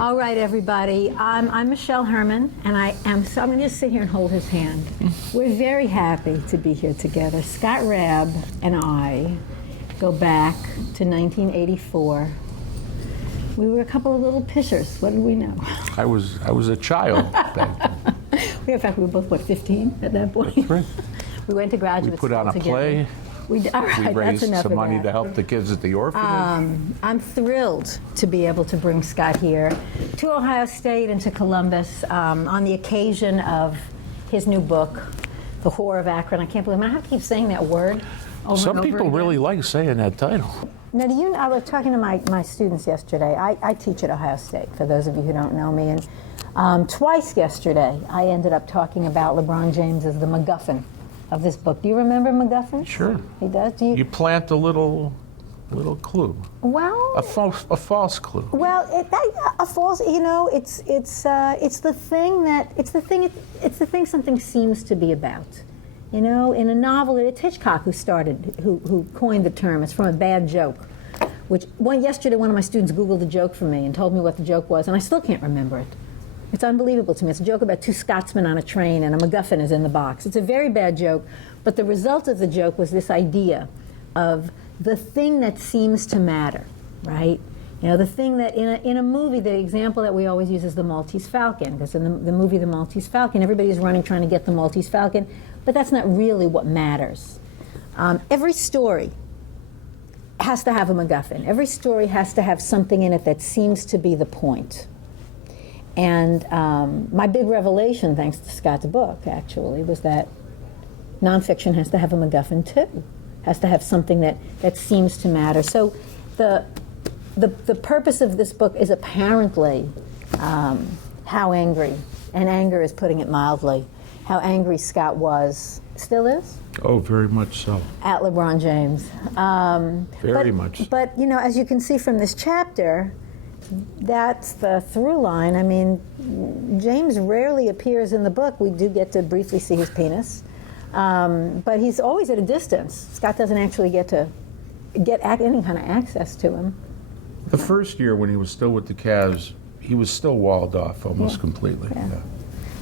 All right, everybody. I'm Michelle Herman, and I'm going to just sit here and hold his hand. We're very happy to be here together. Scott Raab and I go back to 1984. We were a couple of little pishers. What did we know? I was a child back then. In fact, we were both, 15 at that point? That's right. We went to graduate school together. We put on a play. All right, we raised that's enough some of money that. to help the kids at the orphanage. I'm thrilled to be able to bring Scott here to Ohio State and to Columbus on the occasion of his new book, The Whore of Akron. I can't believe I have to keep saying that word over Some and over people again. really like saying that title. Now, I was talking to my students yesterday. I teach at Ohio State, for those of you who don't know me. And twice yesterday, I ended up talking about Lebron James as the MacGuffin of this book. Do you remember MacGuffin? Sure. He does? Do you? You plant a little clue. Well, A false clue. well, a false. You know, it's the thing something seems to be about. You know, in a novel, it's Hitchcock who coined the term. It's from a bad joke. Yesterday, one of my students Googled the joke for me and told me what the joke was, and I still can't remember it. It's unbelievable to me. It's a joke about two Scotsmen on a train and a MacGuffin is in the box. It's a very bad joke, but the result of the joke was this idea of the thing that seems to matter, right? You know, the thing that in a movie, the example that we always use is the Maltese Falcon, because in the movie The Maltese Falcon, everybody's running trying to get the Maltese Falcon, but that's not really what matters. Every story has to have a MacGuffin. Every story has to have something in it that seems to be the point. And my big revelation, thanks to Scott's book, actually, was that nonfiction has to have a MacGuffin too. Has to have something that seems to matter. So the purpose of this book is apparently how angry, and anger is putting it mildly, how angry Scott was, still is? Oh, very much so. At LeBron James. Very much. But, you know, as you can see from this chapter, that's the through line. I mean, James rarely appears in the book. We do get to briefly see his penis. But he's always at a distance. Scott doesn't actually get any kind of access to him. The first year when he was still with the Cavs, he was still walled off almost completely. Yeah. Yeah.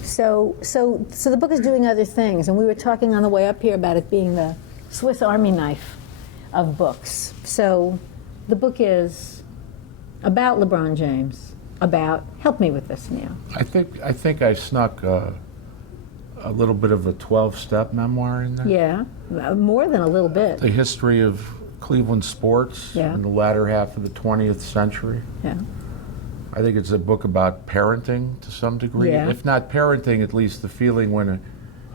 So the book is doing other things, and we were talking on the way up here about it being the Swiss Army knife of books. So the book is about LeBron James, help me with this, Neil. I think I snuck a little bit of a 12-step memoir in there. Yeah, more than a little bit. The history of Cleveland sports in the latter half of the 20th century. Yeah. I think it's a book about parenting to some degree. Yeah. If not parenting, at least the feeling when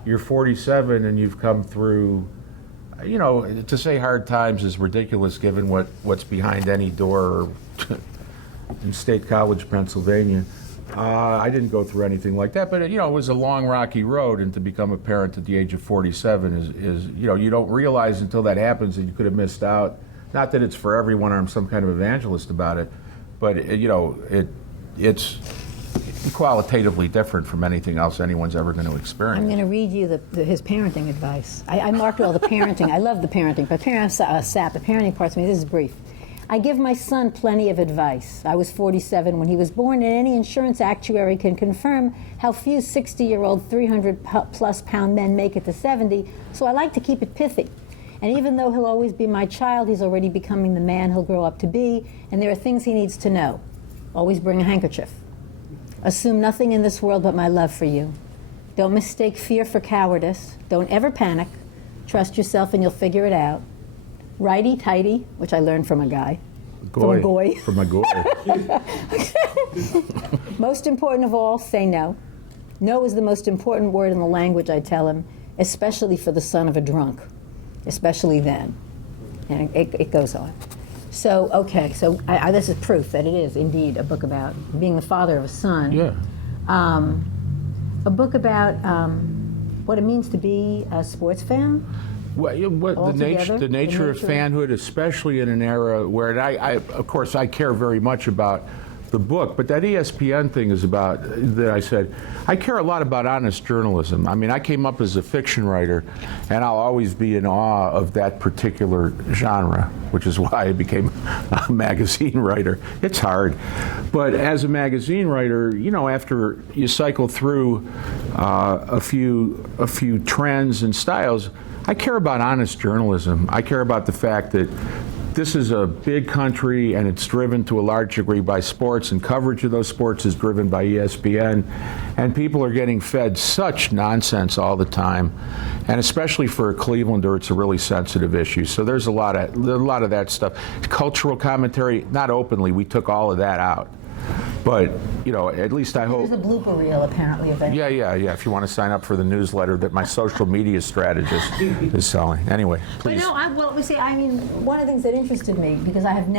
you're 47 and you've come through, you know, to say hard times is ridiculous given what's behind any door in State College, Pennsylvania. I didn't go through anything like that, but you know, it was a long, rocky road, and to become a parent at the age of 47 is you know, you don't realize until that happens that you could have missed out. Not that it's for everyone, or I'm some kind of evangelist about it, but you know, it's qualitatively different from anything else anyone's ever going to experience. I'm going to read you his parenting advice. I marked all the parenting. I love the parenting, but the parenting parts of me, this is brief. I give my son plenty of advice. I was 47 when he was born, and any insurance actuary can confirm how few 60-year-old, 300-plus pound men make it to 70, so I like to keep it pithy. And even though he'll always be my child, he's already becoming the man he'll grow up to be, and there are things he needs to know. Always bring a handkerchief. Assume nothing in this world but my love for you. Don't mistake fear for cowardice. Don't ever panic. Trust yourself and you'll figure it out. Righty-tighty, which I learned from a guy. From a goy. From a goy. Most important of all, say no. No is the most important word in the language, I tell him, especially for the son of a drunk. Especially then. And it goes on. So, okay, so this is proof that it is indeed a book about being the father of a son. Yeah. A book about what it means to be a sports fan. Well, the nature of fanhood, especially in an era where, of course, I care very much about the book, but that ESPN thing is about, that I said, I care a lot about honest journalism. I mean, I came up as a fiction writer, and I'll always be in awe of that particular genre, which is why I became a magazine writer. It's hard. But as a magazine writer, you know, after you cycle through a few trends and styles, I care about honest journalism. I care about the fact that this is a big country, and it's driven to a large degree by sports, and coverage of those sports is driven by ESPN, and people are getting fed such nonsense all the time, and especially for a Clevelander, it's a really sensitive issue. So there's a lot of that stuff. Cultural commentary, not openly, we took all of that out. But, you know, at least I hope. There's a blooper reel apparently available. Yeah. If you want to sign up for the newsletter that my social media strategist is selling. Anyway, please. But no, I mean, one of the things that interested me, because I have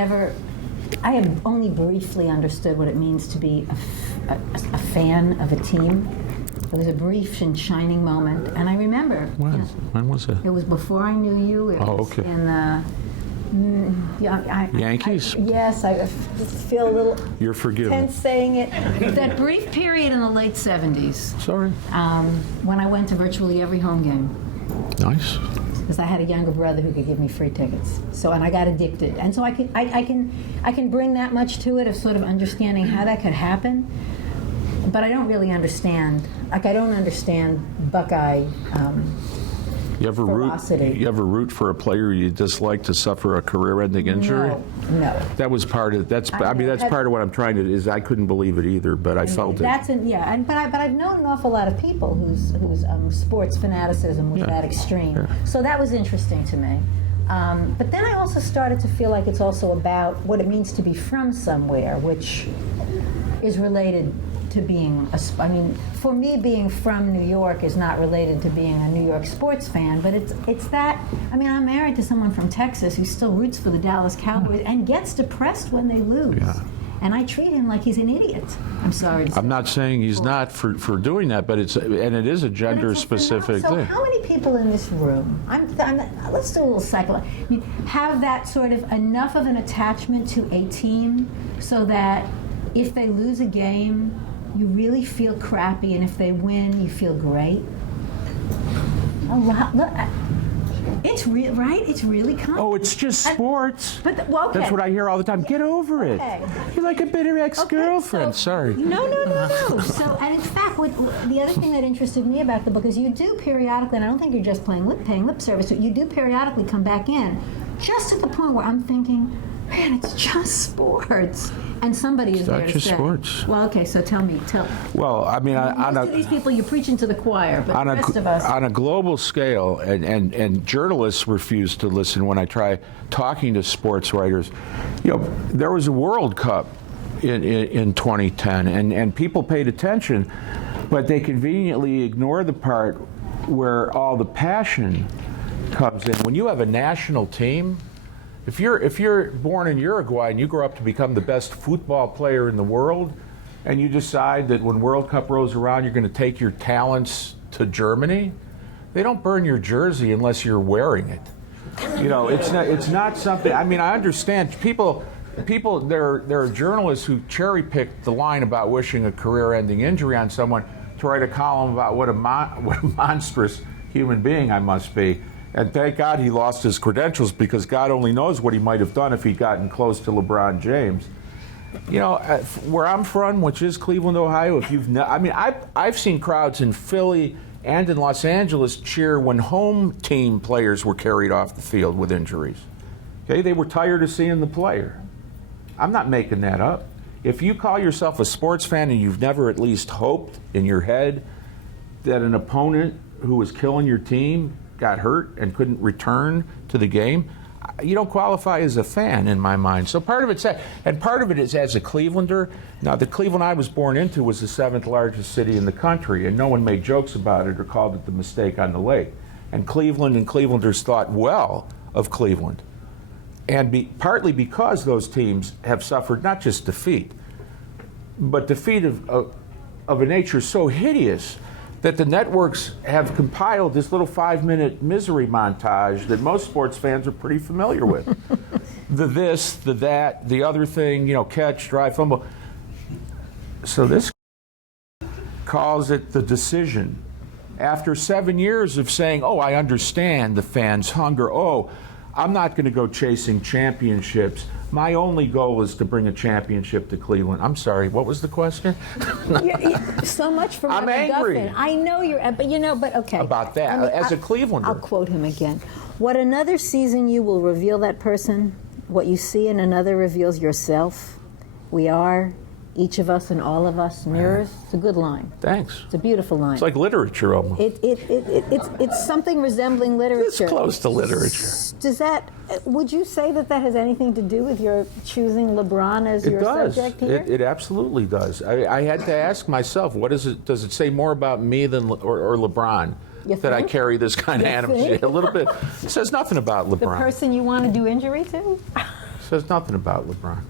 only briefly understood what it means to be a fan of a team. There was a brief and shining moment, and I remember. When was it? It was before I knew you. It was okay. In the. Yankees? Yes, I feel a little You're forgiven. tense saying it. That brief period in the late 70s. Sorry. When I went to virtually every home game. Nice. Because I had a younger brother who could give me free tickets. And I got addicted. And so I can bring that much to it of sort of understanding how that could happen. But I don't really understand. Like, I don't understand Buckeye. You ever root for a player you dislike to suffer a career-ending injury? No. That was part of that's part of what I'm trying to is I couldn't believe it either, but I felt it. But I've known an awful lot of people whose sports fanaticism was that extreme. Yeah. So that was interesting to me. But then I also started to feel like it's also about what it means to be from somewhere, which is related to being for me, being from New York is not related to being a New York sports fan, but it's that, I'm married to someone from Texas who still roots for the Dallas Cowboys and gets depressed when they lose. Yeah. And I treat him like he's an idiot. I'm sorry to say. I'm not saying he's not for doing that, but it is a gender-specific thing. So how many people in this room, let's do a little psychology, have that sort of enough of an attachment to a team so that if they lose a game, you really feel crappy, and if they win, you feel great? A lot. Look, it's real, right? It's really common. Oh, it's just sports. Okay. That's what I hear all the time. Get over it. You're like a bitter ex-girlfriend. Sorry. No. So, and in fact, the other thing that interested me about the book is you do periodically, and I don't think you're just paying lip service, but you do periodically come back in, just at the point where I'm thinking, man, it's just sports. And somebody is there to say. It's not just sports. Well, okay, so tell me. Well, most of these people, you're preaching to the choir, but the rest of us. On a global scale, and journalists refuse to listen when I try talking to sports writers. There was a World Cup in 2010, and people paid attention, but they conveniently ignore the part where all the passion comes in. When you have a national team, if you're born in Uruguay and you grow up to become the best football player in the world, and you decide that when World Cup rolls around you're going to take your talents to Germany, they don't burn your jersey unless you're wearing it. It's not something. I understand people. There are journalists who cherry pick the line about wishing a career-ending injury on someone to write a column about what a monstrous human being I must be. And thank God he lost his credentials, because God only knows what he might have done if he'd gotten close to LeBron James. Where I'm from, which is Cleveland, Ohio, I've seen crowds in Philly and in Los Angeles cheer when home team players were carried off the field with injuries. Okay, they were tired of seeing the player. I'm not making that up. If you call yourself a sports fan and you've never at least hoped in your head that an opponent who was killing your team got hurt and couldn't return to the game, you don't qualify as a fan in my mind. So part of it's that, and part of it is as a Clevelander. Now, the Cleveland I was born into was the 7th largest city in the country, and no one made jokes about it or called it the mistake on the lake. And Cleveland and Clevelanders thought well of Cleveland. And partly because those teams have suffered not just defeat, but defeat of a nature so hideous that the networks have compiled this little 5-minute misery montage that most sports fans are pretty familiar with. The this, the that, the other thing, catch, drive, fumble. So this calls it the decision. After 7 years of saying, oh, I understand the fans' hunger. Oh, I'm not going to go chasing championships. My only goal is to bring a championship to Cleveland. I'm sorry, what was the question? So much for I'm my angry. MacGuffin. I know you're, but okay. About that, as a Clevelander. I'll quote him again. What another sees in you will reveal that person. What you see in another reveals yourself. We are, each of us and all of us, mirrors. It's a good line. Thanks. It's a beautiful line. It's like literature almost. It's something resembling literature. It's close to literature. Does that? Would you say that has anything to do with your choosing LeBron as your subject here? It absolutely does. I had to ask myself, what is it? Does it say more about me than or LeBron that I carry this kind of animosity? A little bit. It says nothing about LeBron. The person you want to do injury to? It says nothing about LeBron.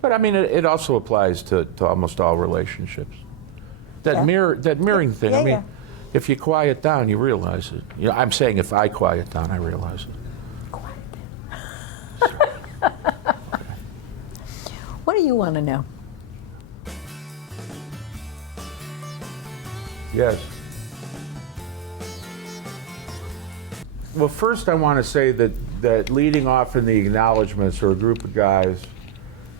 But I mean, it also applies to almost all relationships. That mirroring thing. Yeah, I mean, if you quiet down, you realize it. You know, I'm saying if I quiet down, I realize it. Quiet down. What do you want to know? Yes. Well, first I want to say that leading off in the acknowledgments are a group of guys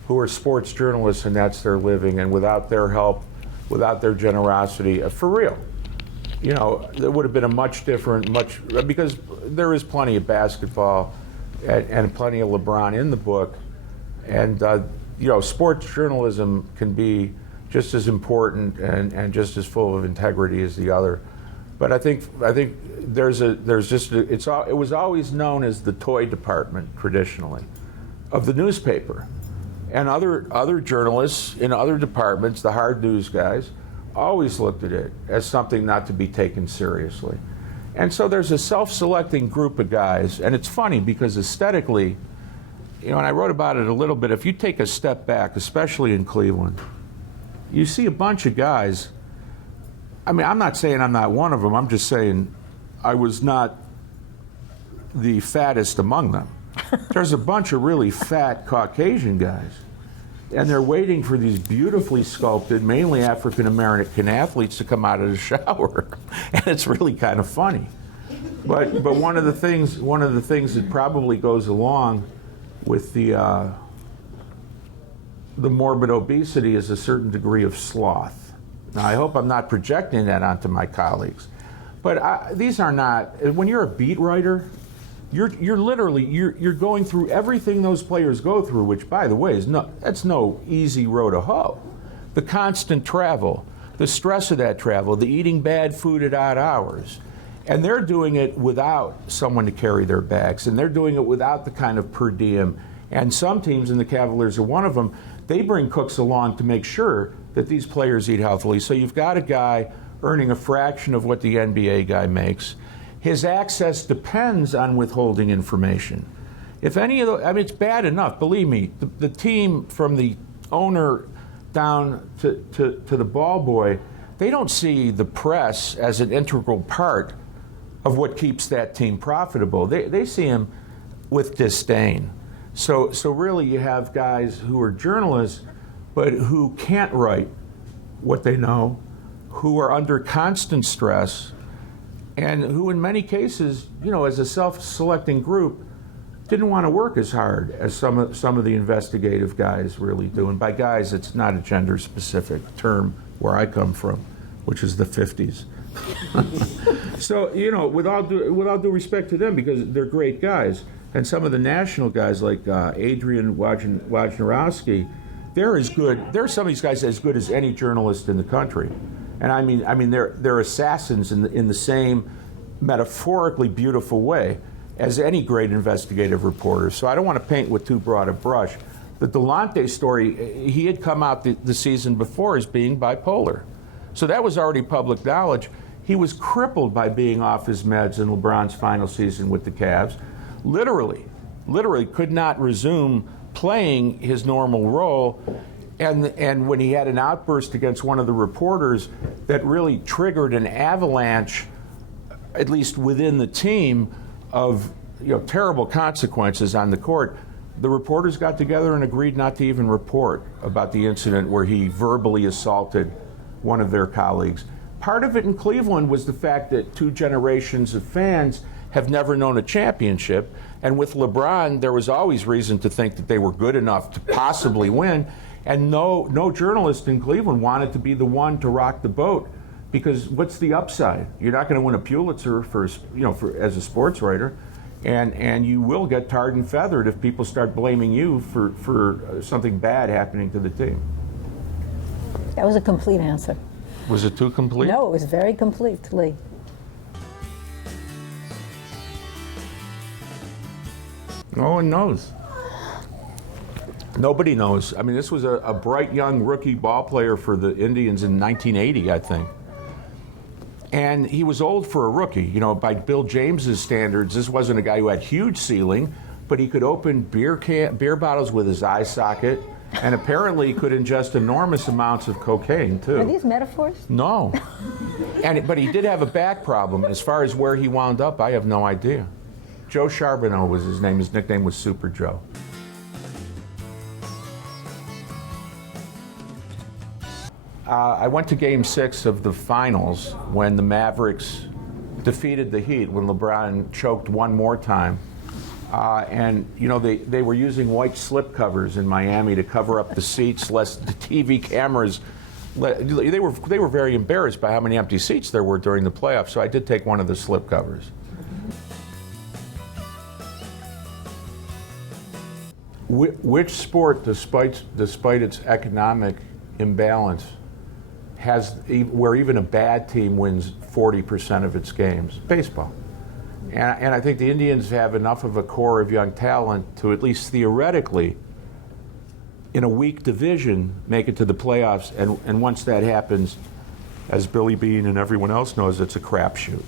who are sports journalists and that's their living, and without their help, without their generosity, for real, you know, there would have been a much different, because there is plenty of basketball and plenty of LeBron in the book, and you know, sports journalism can be just as important and just as full of integrity as the other. But I think it was always known as the toy department traditionally of the newspaper. And other journalists in other departments, the hard news guys, always looked at it as something not to be taken seriously. And so there's a self-selecting group of guys, and it's funny because aesthetically, you know, and I wrote about it a little bit, if you take a step back, especially in Cleveland, you see a bunch of guys. I mean, I'm not saying I'm not one of them, I'm just saying I was not the fattest among them. There's a bunch of really fat Caucasian guys, and they're waiting for these beautifully sculpted, mainly African-American athletes to come out of the shower, and it's really kind of funny. But one of the things that probably goes along with the morbid obesity is a certain degree of sloth. Now, I hope I'm not projecting that onto my colleagues, but these are not. When you're a beat writer, you're literally going through everything those players go through, which, by the way, that's no easy row to hoe. The constant travel, the stress of that travel, the eating bad food at odd hours, and they're doing it without someone to carry their bags, and they're doing it without the kind of per diem. And some teams, and the Cavaliers are one of them, they bring cooks along to make sure that these players eat healthily. So you've got a guy earning a fraction of what the NBA guy makes. His access depends on withholding information. If any of I mean, it's bad enough, believe me, the team from the owner down to the ball boy, they don't see the press as an integral part of what keeps that team profitable. They see him with disdain. So really you have guys who are journalists, but who can't write what they know, who are under constant stress, and who in many cases, you know, as a self-selecting group, didn't want to work as hard as some of the investigative guys really do. And by guys, it's not a gender-specific term where I come from, which is the 50s. So, you know, with all due respect to them, because they're great guys, and some of the national guys like Adrian Wojnarowski, they're as good. There are some of these guys as good as any journalist in the country. And I mean, they're assassins in the same metaphorically beautiful way as any great investigative reporter. So I don't want to paint with too broad a brush. The Delonte story, he had come out the season before as being bipolar. So that was already public knowledge. He was crippled by being off his meds in LeBron's final season with the Cavs. Literally could not resume playing his normal role. And when he had an outburst against one of the reporters that really triggered an avalanche, at least within the team, of, you know, terrible consequences on the court, the reporters got together and agreed not to even report about the incident where he verbally assaulted one of their colleagues. Part of it in Cleveland was the fact that 2 generations of fans have never known a championship, and with LeBron, there was always reason to think that they were good enough to possibly win, and no journalist in Cleveland wanted to be the one to rock the boat, because what's the upside? You're not going to win a Pulitzer as a sports writer, and you will get tarred and feathered if people start blaming you for something bad happening to the team. That was a complete answer. Was it too complete? No, it was very complete, Lee. No one knows. Nobody knows. I mean, this was a bright young rookie ball player for the Indians in 1980, I think. And he was old for a rookie. You know, by Bill James's standards, this wasn't a guy who had huge ceiling, but he could open beer bottles with his eye socket, and apparently could ingest enormous amounts of cocaine, too. Are these metaphors? No. But he did have a back problem. As far as where he wound up, I have no idea. Joe Charbonneau was his name. His nickname was Super Joe. I went to Game 6 of the finals when the Mavericks defeated the Heat, when LeBron choked one more time. And, you know, they were using white slip covers in Miami to cover up the seats, lest the TV cameras... They were very embarrassed by how many empty seats there were during the playoffs, so I did take one of the slip covers. Which sport, despite its economic imbalance, where even a bad team wins 40% of its games? Baseball. And I think the Indians have enough of a core of young talent to at least theoretically, in a weak division, make it to the playoffs. And once that happens, as Billy Beane and everyone else knows, it's a crapshoot.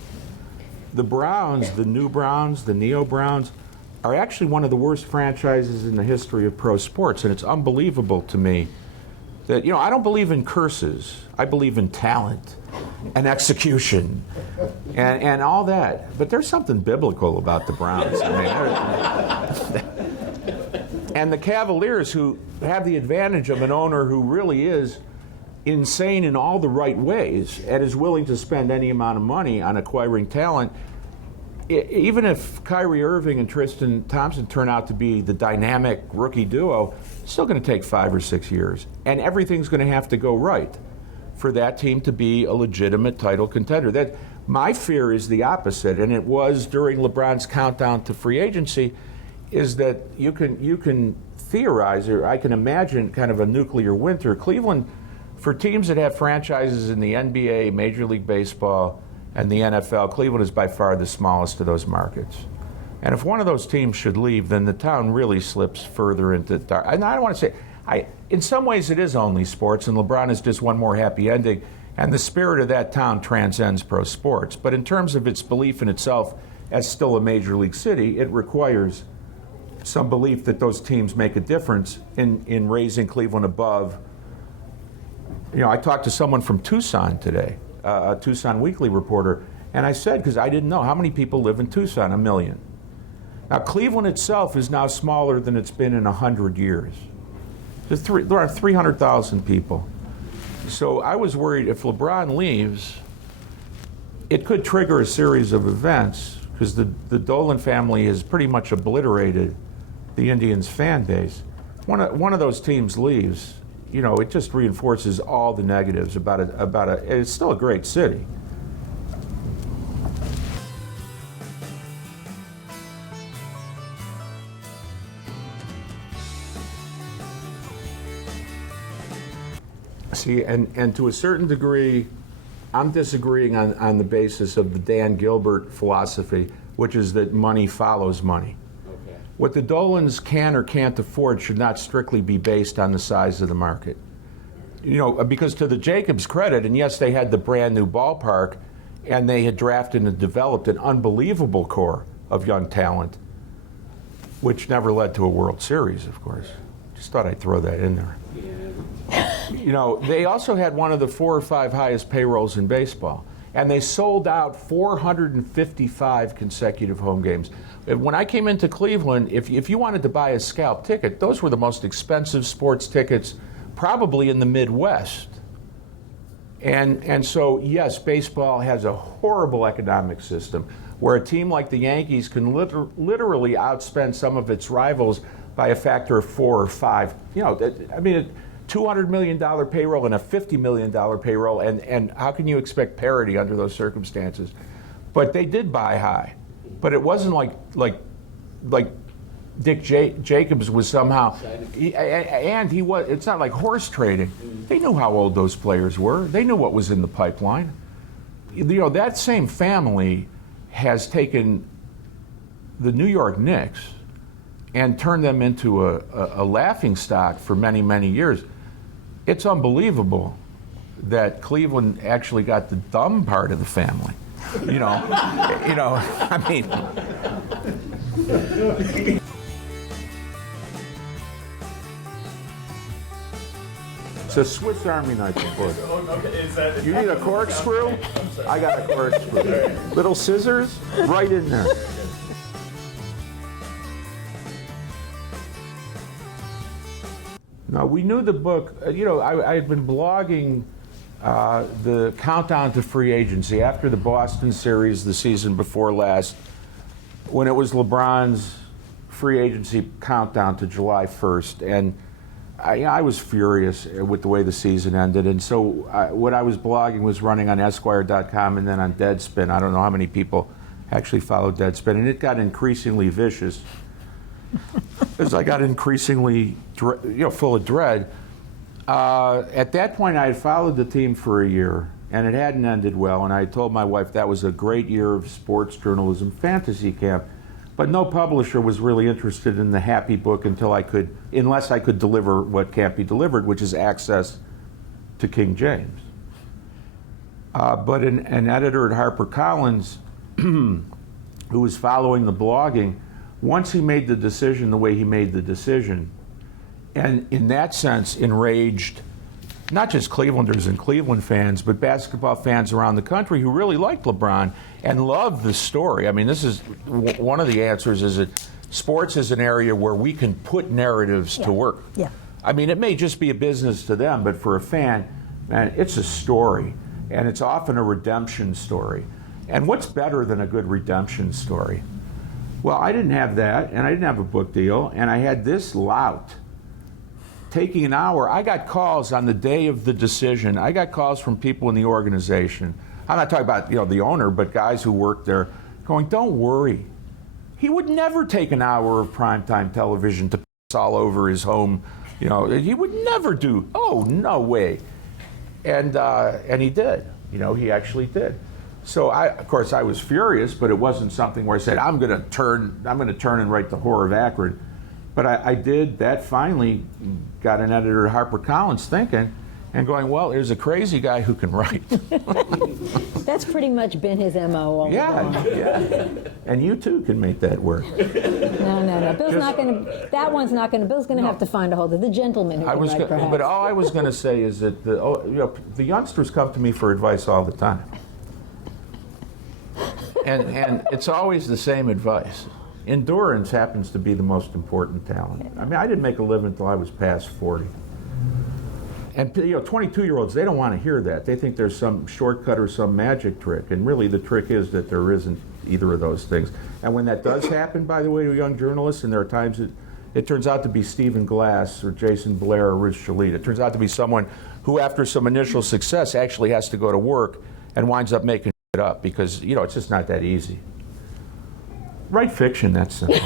The Browns, the new Browns, the Neo Browns, are actually one of the worst franchises in the history of pro sports. And it's unbelievable to me that, you know, I don't believe in curses. I believe in talent and execution and all that. But there's something biblical about the Browns. I mean, and the Cavaliers, who have the advantage of an owner who really is insane in all the right ways and is willing to spend any amount of money on acquiring talent, even if Kyrie Irving and Tristan Thompson turn out to be the dynamic rookie duo, it's still going to take 5 or 6 years. And everything's going to have to go right for that team to be a legitimate title contender. My fear is the opposite, and it was during LeBron's countdown to free agency, is that you can theorize, or I can imagine kind of a nuclear winter. Cleveland, for teams that have franchises in the NBA, Major League Baseball, and the NFL, Cleveland is by far the smallest of those markets. And if one of those teams should leave, then the town really slips further into dark. And I don't want to say, in some ways it is only sports, and LeBron is just one more happy ending, and the spirit of that town transcends pro sports. But in terms of its belief in itself as still a major league city, it requires some belief that those teams make a difference in raising Cleveland above. You know, I talked to someone from Tucson today, a Tucson Weekly reporter, and I said, because I didn't know, how many people live in Tucson? 1 million. Now, Cleveland itself is now smaller than it's been in 100 years. There are 300,000 people. So I was worried if LeBron leaves, it could trigger a series of events, because the Dolan family has pretty much obliterated the Indians' fan base. One of those teams leaves, you know, it just reinforces all the negatives about it. It's still a great city. See, and to a certain degree, I'm disagreeing on the basis of the Dan Gilbert philosophy, which is that money follows money. Okay. What the Dolans can or can't afford should not strictly be based on the size of the market. You know, because to the Jacobs' credit, and yes, they had the brand new ballpark, and they had drafted and developed an unbelievable core of young talent, which never led to a World Series, of course. Just thought I'd throw that in there. You know, they also had one of the 4 or 5 highest payrolls in baseball. And they sold out 455 consecutive home games. When I came into Cleveland, if you wanted to buy a scalp ticket, those were the most expensive sports tickets probably in the Midwest. And so, yes, baseball has a horrible economic system where a team like the Yankees can literally outspend some of its rivals by a factor of 4 or 5. You know, I mean, $200 million payroll and a $50 million payroll, and how can you expect parity under those circumstances? But they did buy high. But it wasn't like Dick Jacobs was somehow, it's not like horse trading. They knew how old those players were. They knew what was in the pipeline. You know, that same family has taken the New York Knicks and turned them into a laughingstock for many, many years. It's unbelievable that Cleveland actually got the dumb part of the family. You know, I mean. It's a Swiss Army knife, of course. Okay, You need a corkscrew? I got a corkscrew. Little scissors, right in there. No, we knew the book. I had been blogging the countdown to free agency after the Boston series the season before last, when it was LeBron's free agency countdown to July 1st. And I was furious with the way the season ended. And so what I was blogging was running on Esquire.com and then on Deadspin. I don't know how many people actually followed Deadspin. And it got increasingly vicious as I got increasingly full of dread. At that point, I had followed the team for a year, and it hadn't ended well. And I told my wife that was a great year of sports journalism fantasy camp. But no publisher was really interested in the happy book unless I could deliver what can't be delivered, which is access to King James. But an editor at HarperCollins, who was following the blogging, once he made the decision the way he made the decision, and in that sense enraged not just Clevelanders and Cleveland fans, but basketball fans around the country who really liked LeBron and loved the story. I mean, this is one of the answers, is that sports is an area where we can put narratives to work. Yeah. I mean, it may just be a business to them, but for a fan, man, it's a story, and it's often a redemption story. And what's better than a good redemption story? Well, I didn't have that, and I didn't have a book deal, and I had this lout taking an hour. I got calls on the day of the decision. I got calls from people in the organization. I'm not talking about the owner, but guys who worked there, going, "Don't worry. He would never take an hour of primetime television to piss all over his home. He would never do. Oh, no way." And he did. He actually did. So of course, I was furious, but it wasn't something where I said, I'm going to turn and write the Whore of Akron. But I did. That finally got an editor at HarperCollins thinking and going, well, there's a crazy guy who can write. That's pretty much been his MO all along. Yeah. And you too can make that work. No. Bill's not going to. That one's not going to. Bill's going to have to find a hold of the gentleman who can write, perhaps. But all I was going to say is that the youngsters come to me for advice all the time. And it's always the same advice. Endurance happens to be the most important talent. I mean, I didn't make a living until I was past 40. And 22-year-olds, they don't want to hear that. They think there's some shortcut or some magic trick. And really the trick is that there isn't either of those things. And when that does happen, by the way, to young journalists, and there are times it turns out to be Stephen Glass or Jason Blair or Rich Shalit. It turns out to be someone who, after some initial success, actually has to go to work and winds up making it up because, it's just not that easy. Write fiction, that's simple.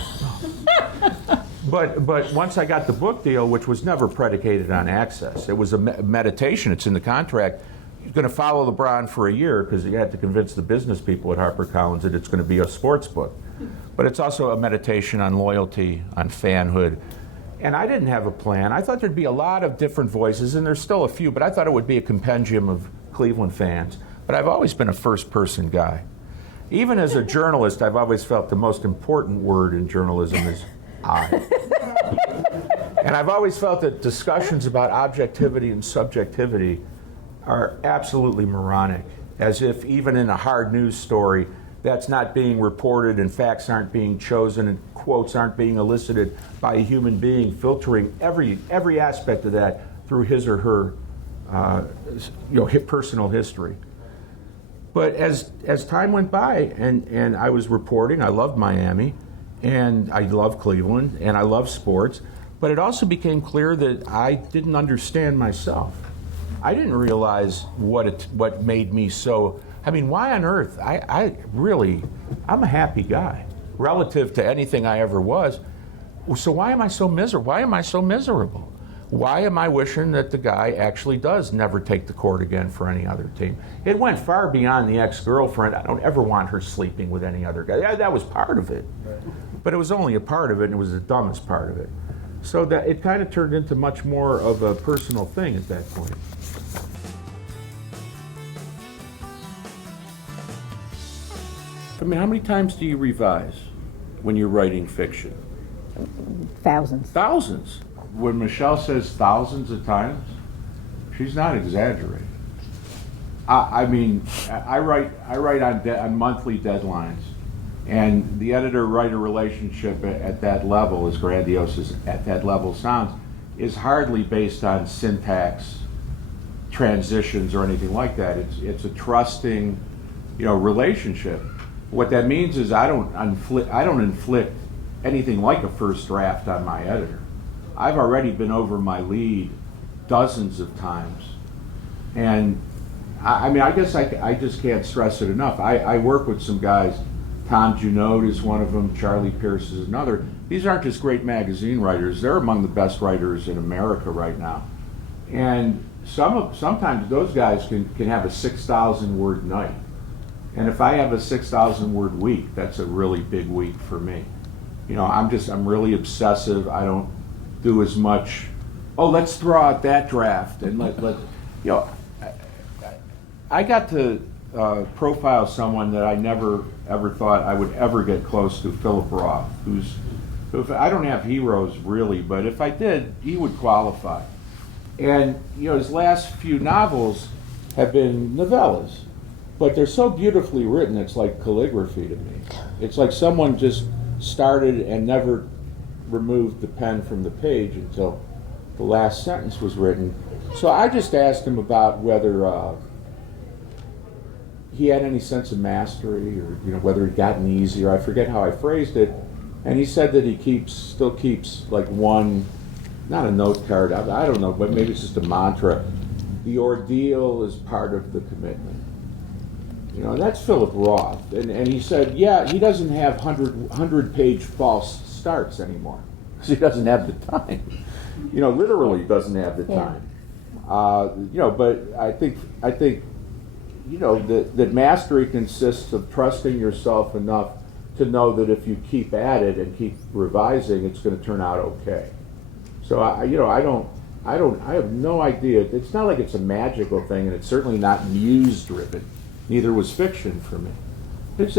But once I got the book deal, which was never predicated on access, it was a meditation. It's in the contract. You're going to follow LeBron for a year because you had to convince the business people at HarperCollins that it's going to be a sports book. But it's also a meditation on loyalty, on fanhood. And I didn't have a plan. I thought there'd be a lot of different voices, and there's still a few, but I thought it would be a compendium of Cleveland fans. But I've always been a first-person guy. Even as a journalist, I've always felt the most important word in journalism is I. And I've always felt that discussions about objectivity and subjectivity are absolutely moronic. as if even in a hard news story, that's not being reported and facts aren't being chosen and quotes aren't being elicited by a human being, filtering every aspect of that through his or her personal history. But as time went by and I was reporting, I loved Miami and I loved Cleveland and I loved sports, but it also became clear that I didn't understand myself. I didn't realize what made me so. I mean, why on earth? I'm a happy guy relative to anything I ever was. So why am I so miserable? Why am I so miserable? Why am I wishing that the guy actually does never take the court again for any other team? It went far beyond the ex-girlfriend. I don't ever want her sleeping with any other guy. Yeah, that was part of it. But it was only a part of it, and it was the dumbest part of it. So that it kind of turned into much more of a personal thing at that point. I mean, how many times do you revise when you're writing fiction? Thousands. Thousands. When Michelle says thousands of times, she's not exaggerating. I mean, I write on monthly deadlines, and the editor-writer relationship at that level, as grandiose as at that level sounds, is hardly based on syntax, transitions, or anything like that. It's a trusting, relationship. What that means is I don't inflict anything like a first draft on my editor. I've already been over my lead dozens of times, and I guess I just can't stress it enough. I work with some guys. Tom Junod is one of them. Charlie Pierce is another. These aren't just great magazine writers. They're among the best writers in America right now. And sometimes those guys can have a 6,000 word night. And if I have a 6,000 word week, that's a really big week for me. I'm really obsessive. I don't do as much, let's throw out that draft and I got to profile someone that I never ever thought I would ever get close to, Philip Roth, I don't have heroes really, but if I did, he would qualify. And his last few novels have been novellas, but they're so beautifully written, it's like calligraphy to me. It's like someone just started and never removed the pen from the page until the last sentence was written. So I just asked him about whether he had any sense of mastery, or whether it gotten easier. I forget how I phrased it, and he said that he still keeps like one, not a note card, I don't know, but maybe it's just a mantra. The ordeal is part of the commitment. And that's Philip Roth, and he said, he doesn't have 100-page false starts anymore, because he doesn't have the time. Literally doesn't have the time. But I think that mastery consists of trusting yourself enough to know that if you keep at it and keep revising, it's going to turn out okay. So I have no idea. It's not like it's a magical thing, and it's certainly not muse driven. Neither was fiction for me. It's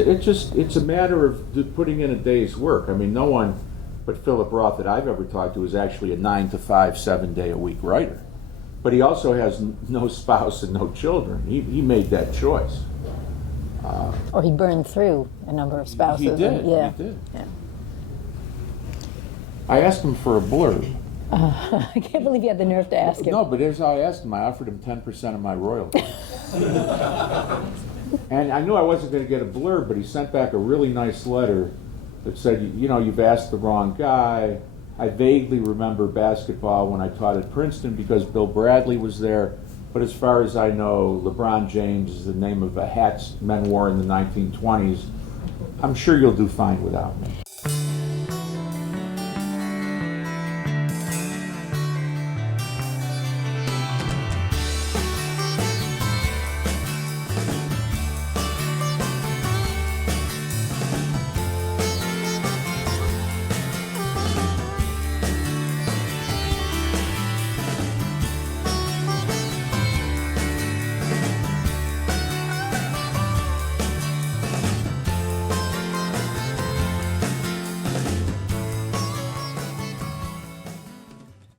a matter of putting in a day's work. I mean, no one but Philip Roth that I've ever talked to is actually a 9-to-5, 7-day-a-week writer. But he also has no spouse and no children. He made that choice. Or he burned through a number of spouses. He did. Yeah. He did. Yeah. I asked him for a blurb. I can't believe you had the nerve to ask him. No, but here's how I asked him. I offered him 10% of my royalties. And I knew I wasn't going to get a blurb, but he sent back a really nice letter that said, you've asked the wrong guy. I vaguely remember basketball when I taught at Princeton because Bill Bradley was there. But as far as I know, LeBron James is the name of a hat men wore in the 1920s. I'm sure you'll do fine without me.